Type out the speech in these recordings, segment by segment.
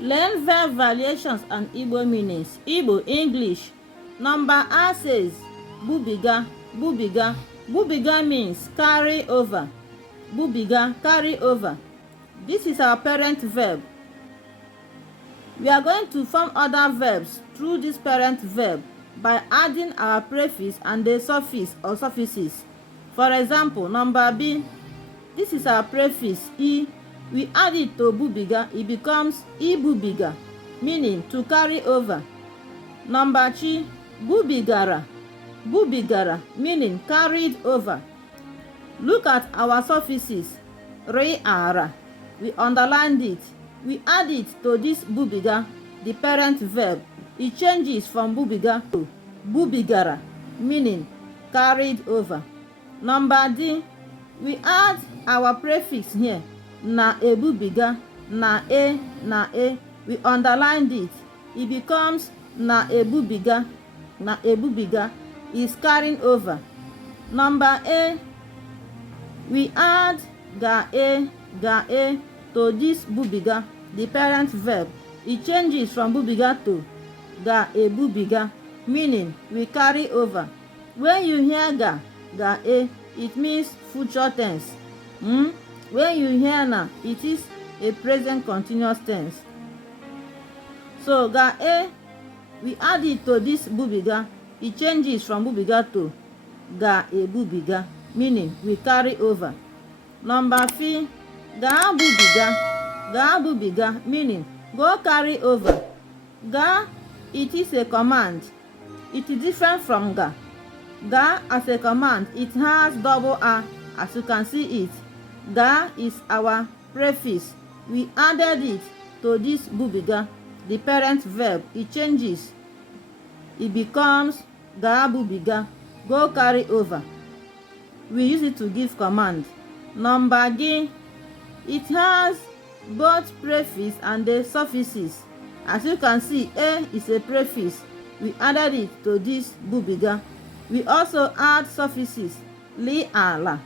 Learn verb variations and Igbo meanings. Igbo English. Number A says bubiga, bubiga. Bubiga means carry over. Bubiga, carry over. This is our parent verb. We are going to form other verbs through this parent verb by adding our prefix and the suffix or suffixes. For example, number B, this is our prefix E. We add it to bubiga, it becomes ibubiga, meaning to carry over. Number C, bubigara. Bubigara, meaning carried over. Look at our suffixes. Re-ara. We underlined it. We add it to this bubiga, the parent verb. It changes from bubiga to bubigara, meaning carried over. Number D, we add our prefix here. Na ebubiga, na e. We underlined it. It becomes na ebubiga. Na ebubiga is carrying over. Number A, we add ga e to this bubiga, the parent verb. It changes from bubiga to ga ebubiga, meaning we carry over. When you hear ga e, it means future tense. When you hear na, it is a present continuous tense. So ga e, we add it to this bubiga. It changes from bubiga to ga ebubiga, meaning we carry over. Number C, ga bubiga. Ga bubiga, meaning go carry over. Ga, it is a command. It is different from ga. Ga as a command, it has double a, as you can see it. Ga is our prefix. We added it to this bubiga, the parent verb. It changes. It becomes ga bubiga, go carry over. We use it to give command. Number G, it has both prefix and the suffixes. As you can see, a is a prefix. We added it to this bubiga. We also add suffixes. Li ala.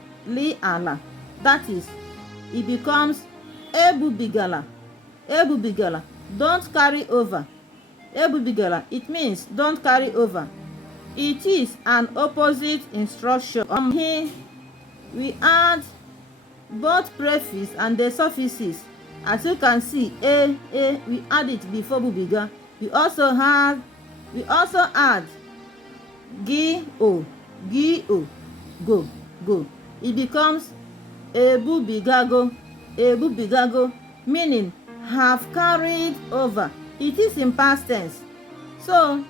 That is, it becomes ebubigala. Ebubigala, don't carry over. Ebubigala, it means don't carry over. It is an opposite instruction. Here we add both prefix and the suffixes. As you can see, a we add it before bubiga. We also add go, go. It becomes ebubigago, meaning have carried over. It is in past tense. So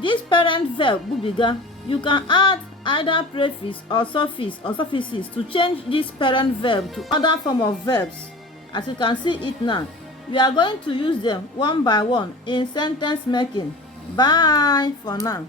this parent verb bubiga, you can add either prefix or suffix or suffixes to change this parent verb to other form of verbs. As you can see it now, we are going to use them one by one in sentence making. Bye for now.